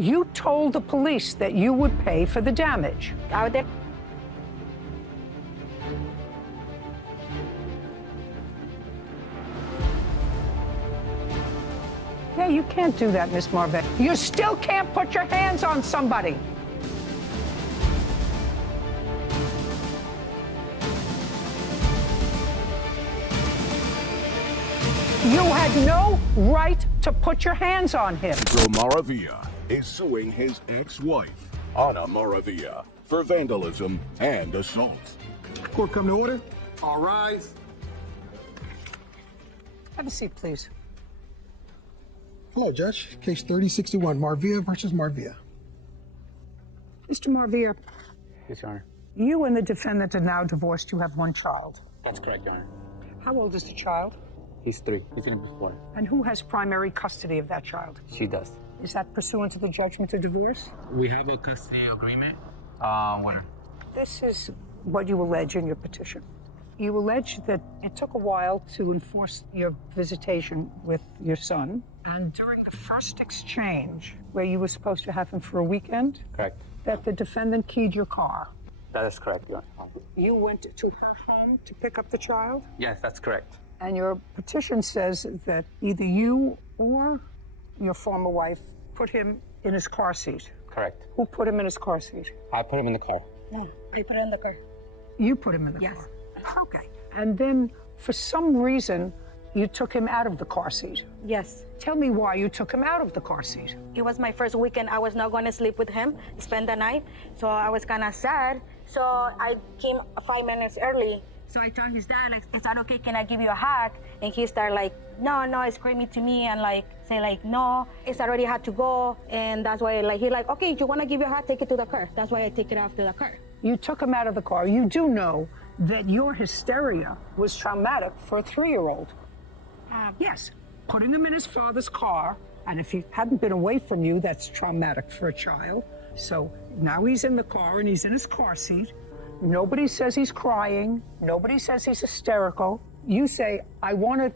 You told the police that you would pay for the damage. I did. Yeah, you can't do that, Miss Marvell. You still can't put your hands on somebody. You had no right to put your hands on him. Pedro Maravilla is suing his ex-wife, Ana Maravilla, for vandalism and assault. Court come to order. All rise. Have a seat, please. Hello, Judge. Case 3061, Maravilla versus Maravilla. Mr. Marvilla, Yes, Your Honor. you and the defendant are now divorced. You have one child. That's correct, Your Honor. How old is the child? He's 3. He's in it before. And who has primary custody of that child? She does. Is that pursuant to the judgment of divorce? We have a custody agreement. This is what you allege in your petition. You allege that it took a while to enforce your visitation with your son, and during the first exchange, where you were supposed to have him for a weekend, Correct. that the defendant keyed your car. That is correct, Your Honor. You went to her home to pick up the child, Yes, that's correct. and your petition says that either you or your former wife put him in his car seat. Correct. Who put him in his car seat? I put him in the car. I put it in the car. You put him in the Yes. car. Okay. And then, for some reason, you took him out of the car seat. Yes. Tell me why you took him out of the car seat. It was my first weekend. I was not going to sleep with him, spend the night. So I was kind of sad. So I came 5 minutes early. So I told his dad, like, is that okay? Can I give you a hug? And he started like, no, screaming to me and like, say like, no, it's already had to go. And that's why like, he like, okay, you want to give you a hug? Take it to the car. That's why I take it after the car. You took him out of the car. You do know that your hysteria was traumatic for a 3-year-old. Yes, putting him in his father's car, and if he hadn't been away from you, that's traumatic for a child. So now he's in the car and he's in his car seat. Nobody says he's crying. Nobody says he's hysterical. You say, I want to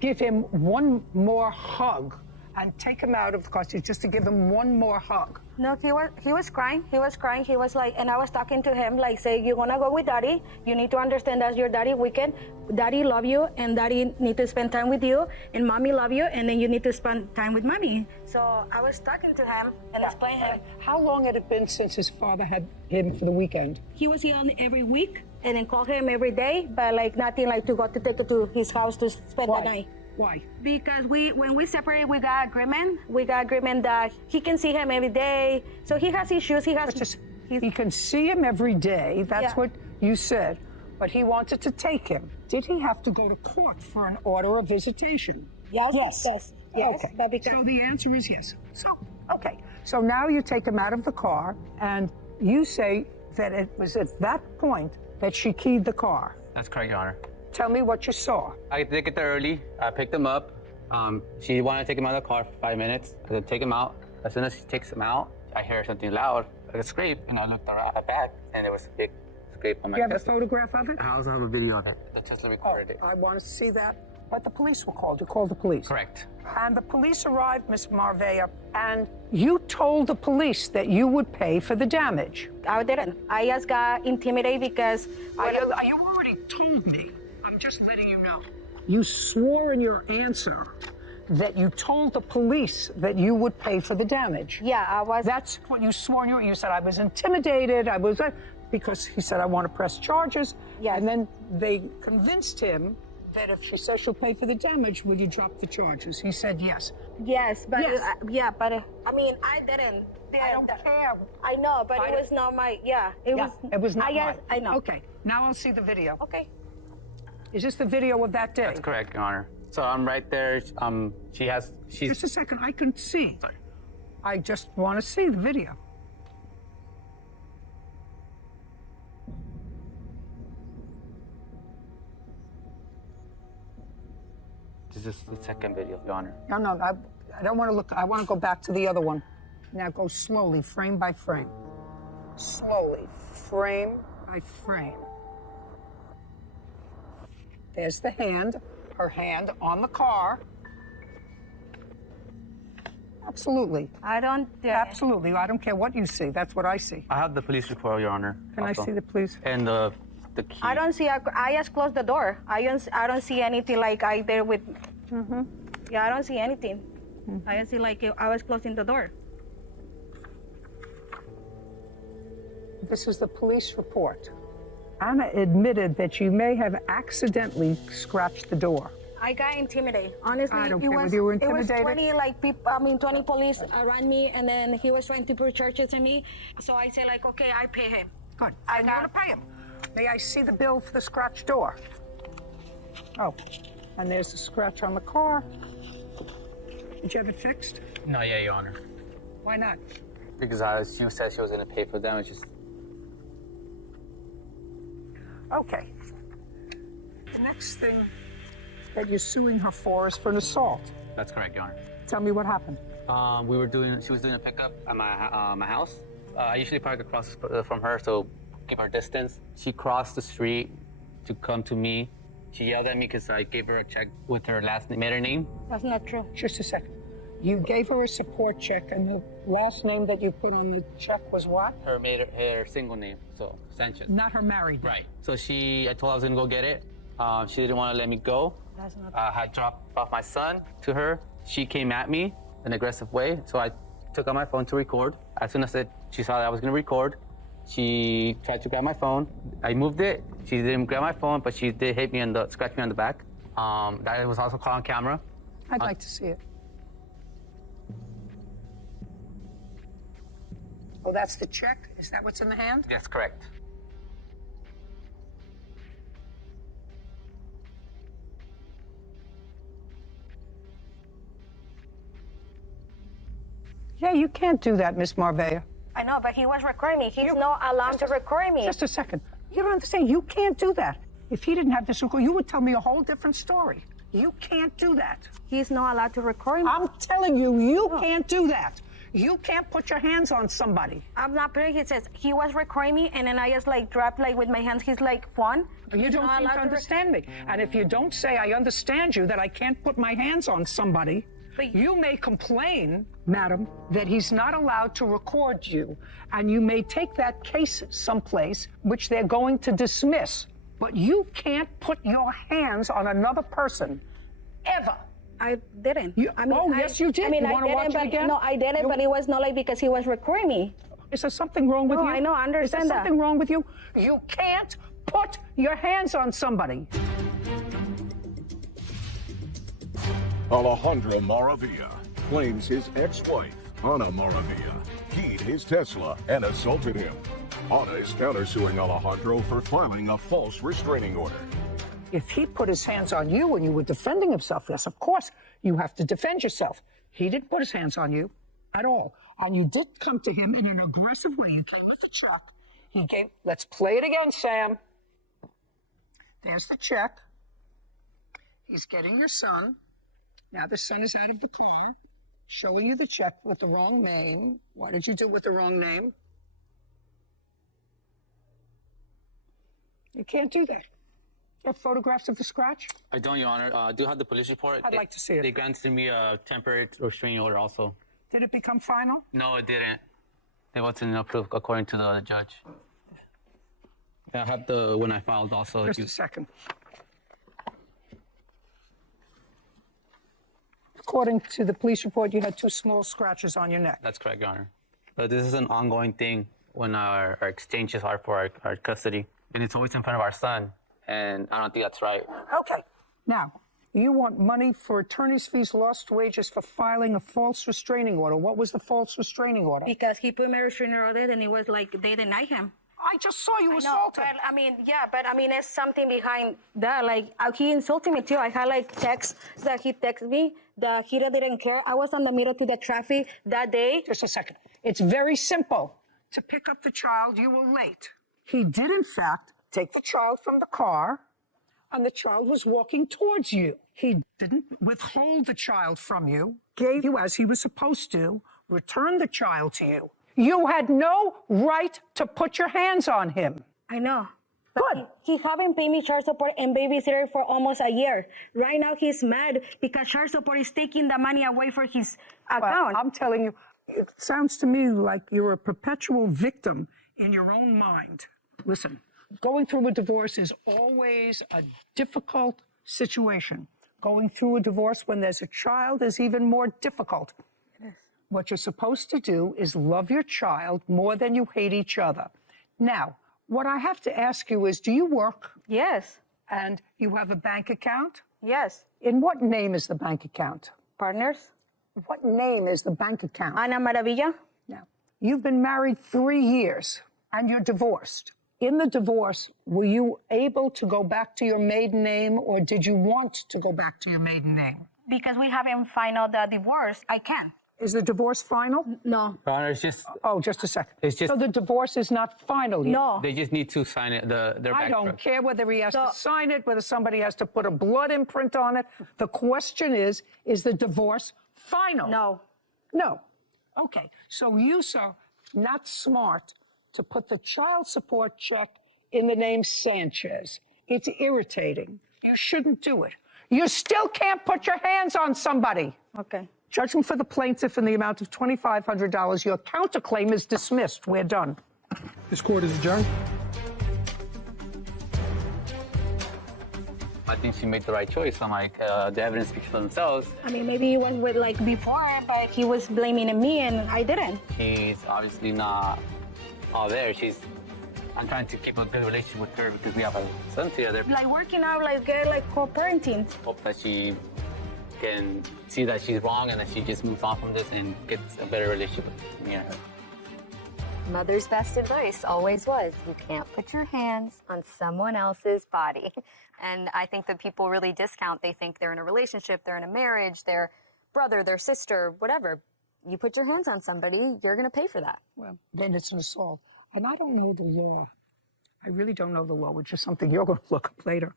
give him one more hug and take him out of the car seat just to give him one more hug. No, he was crying. He was crying. He was like, and I was talking to him, like, say, you wanna go with daddy? You need to understand that's your daddy weekend. Daddy love you, and daddy need to spend time with you, and mommy love you, and then you need to spend time with mommy. So I was talking to him and explaining him. How long had it been since his father had him for the weekend? He was here every week, and then call him every day, but like nothing like to go to take it to his house to spend the night. Why? Because when we separate, we got agreement. We got agreement that he can see him every day. So he has issues. He can see him every day. That's Yeah. what you said. But he wanted to take him. Did he have to go to court for an order of visitation? Yes. Yes. Yes. Yes. Okay. But because So the answer is yes. So, okay. So now you take him out of the car, and you say that it was at that point that she keyed the car. That's correct, Your Honor. Tell me what you saw. I did get there early. I picked him up. She wanted to take him out of the car for 5 minutes. I said, take him out. As soon as she takes him out, I hear something loud, like a scrape, and I looked around my back, and there was a big scrape on my You have a Tesla. photograph of it? I also have a video of it. The Tesla recorded it. I want to see that. But the police were called. You called the police. Correct. And the police arrived, Miss Marvella, and you told the police that you would pay for the damage. I didn't. I just got intimidated because You already told me. I'm just letting you know. You swore in your answer that you told the police that you would pay for the damage. yeah, I was. That's what you swore in your. You said I was intimidated. I was because he said I want to press charges. Yes. And then they convinced him that if she says she'll pay for the damage, will you drop the charges? He said yes. Yes, but Yes. I mean, I didn't. I don't care. I know, but I it don't- was not my. Yeah, It was not mine. I know. Okay. Now I'll see the video. Okay. Is this the video of that day? That's correct, Your Honor. So I'm right there. She's. Just a second. I can see. Sorry. I just want to see the video. This is the second video, Your Honor. No, I don't want to look. I want to go back to the other one. Now go slowly, frame by frame. Slowly, frame by frame. There's the hand, her hand on the car. Absolutely. I don't. Absolutely. I don't care what you see. That's what I see. I have the police report, Your Honor. Can I see the police? And the key. I don't see. I just closed the door. I don't see anything like I there with. Yeah, I don't see anything. I just see like I was closing the door. This is the police report. Anna admitted that you may have accidentally scratched the door. I got intimidated. Honestly, I don't care whether you were intimidated. It was 20 like people. 20 police around me, and then he was trying to put charges on me. So I said like, okay, I pay him. Good. And you're going to pay him. May I see the bill for the scratched door? Oh, and there's the scratch on the car. Did you have it fixed? No, yeah, Your Honor. Why not? Because she said she was going to pay for damages. Okay. The next thing that you're suing her for is for an assault. That's correct, Your Honor. Tell me what happened. She was doing a pickup at my house. I usually park across from her, so keep our distance. She crossed the street to come to me. She yelled at me because I gave her a check with her last name, maiden name. That's not true. Just a second. You gave her a support check, and the last name that you put on the check was what? Her single name, so Sanchez. Not her married name. Right. So I told her I was gonna go get it. She didn't want to let me go. That's not. I had dropped off my son to her. She came at me in an aggressive way, so I took out my phone to record. As soon as she saw that I was gonna record, she tried to grab my phone. I moved it. She didn't grab my phone, but she did hit me scratch me on the back. That was also caught on camera. I'd like to see it. Oh, that's the check? Is that what's in the hand? Yes, correct. Yeah, you can't do that, Miss Marvea. I know, but he was recording me. He's not allowed to record me. Just a second. You don't understand. You can't do that. If he didn't have this record, you would tell me a whole different story. You can't do that. He's not allowed to record me. I'm telling you, you can't do that. You can't put your hands on somebody. I'm not putting. He says he was recording me, and then I just like dropped like with my hands. He's like, Juan. You don't seem to understand me. And if you don't say I understand you, that I can't put my hands on somebody, but you may complain, madam, that he's not allowed to record you, and you may take that case someplace which they're going to dismiss. But you can't put your hands on another person, ever. I didn't. Yes, you did. I mean, you want to watch it again? No, I didn't, but it was not like because he was recording me. Is there something wrong with you? No, I know, I understand Is that. there something wrong with you? You can't put your hands on somebody. Alejandro Maravilla claims his ex-wife, Ana Maravilla, keyed his Tesla and assaulted him. Ana is countersuing Alejandro for filing a false restraining order. If he put his hands on you and you were defending himself, yes, of course, you have to defend yourself. He didn't put his hands on you at all. And you did come to him in an aggressive way. You came with the check. Let's play it again, Sam. There's the check. He's getting your son. Now the son is out of the car, showing you the check with the wrong name. Why did you do it with the wrong name? You can't do that. You have photographs of the scratch? I don't, Your Honor. I do have the police report. I'd like to see it. They granted me a temporary restraining order also. Did it become final? No, it didn't. It wasn't approved according to the judge. I have when I filed also. Just a second. According to the police report, you had 2 small scratches on your neck. That's correct, Your Honor. But this is an ongoing thing when our exchanges are for our custody. And it's always in front of our son. And I don't think that's right. Okay. Now, you want money for attorney's fees, lost wages for filing a false restraining order. What was the false restraining order? Because he put me restraining order, and it was like they denied him. I just saw you No, assaulted. but it's something behind that. Like, he insulted me too. I had like texts that he texted me that he didn't care. I was on the middle to the traffic that day. Just a second. It's very simple. To pick up the child, you were late. He did, in fact, take the child from the car, and the child was walking towards you. He didn't withhold the child from you, gave you as he was supposed to, returned the child to you. You had no right to put your hands on him. I know. Good. He haven't paid me child support and babysitter for almost a year. Right now he's mad because child support is taking the money away from his Well, account. I'm telling you, it sounds to me like you're a perpetual victim in your own mind. Listen, going through a divorce is always a difficult situation. Going through a divorce when there's a child is even more difficult. What you're supposed to do is love your child more than you hate each other. Now, what I have to ask you is, do you work Yes. and you have a bank account? Yes. In what name is the bank account? Partners. What name is the bank account? Ana Maravilla. Now, you've been married 3 years and you're divorced. In the divorce, were you able to go back to your maiden name or did you want to go back to your maiden name? Because we haven't final the divorce, I can. Is the divorce final? No. Your Honor, it's just, Oh, just a second. It's just- So the divorce is not final yet? No. they just need to sign it, their I bank don't clerk. care whether he has to So- sign it, whether somebody has to put a blood imprint on it. The question is the divorce final? No. No. Okay. So you, sir, not smart to put the child support check in the name Sanchez. It's irritating. You shouldn't do it. You still can't put your hands on somebody. Okay. Judgment for the plaintiff in the amount of $2,500. Your counterclaim is dismissed. We're done. This court is adjourned. I think she made the right choice. I'm like, the evidence speaks for themselves. I mean, maybe he was with like before, but he was blaming me and I didn't. She's obviously not all there. I'm trying to keep a good relationship with her because we have a son together. Like working out, like get like co-parenting. Hope that she can see that she's wrong and that she just moves on from this and gets a better relationship with me and her. Mother's best advice always was, you can't put your hands on someone else's body. And I think that people really discount. They think they're in a relationship, they're in a marriage, their brother, their sister, whatever. You put your hands on somebody, you're going to pay for that. Well, then it's an assault. And I don't know the law. I really don't know the law, which is something you're going to look up later,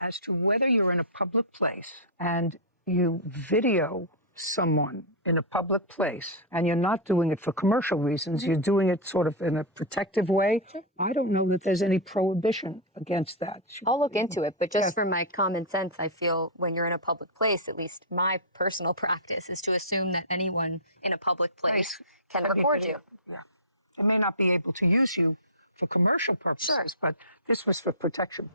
as to whether you're in a public place and you video someone in a public place and you're not doing it for commercial reasons, you're doing it sort of in a protective way. I don't know that there's any prohibition against that. I'll look into it, but just for my common sense, I feel when you're in a public place, at least my personal practice is to assume that anyone in a public place can record you. Yeah. I may not be able to use you for commercial purposes, but this was for protection.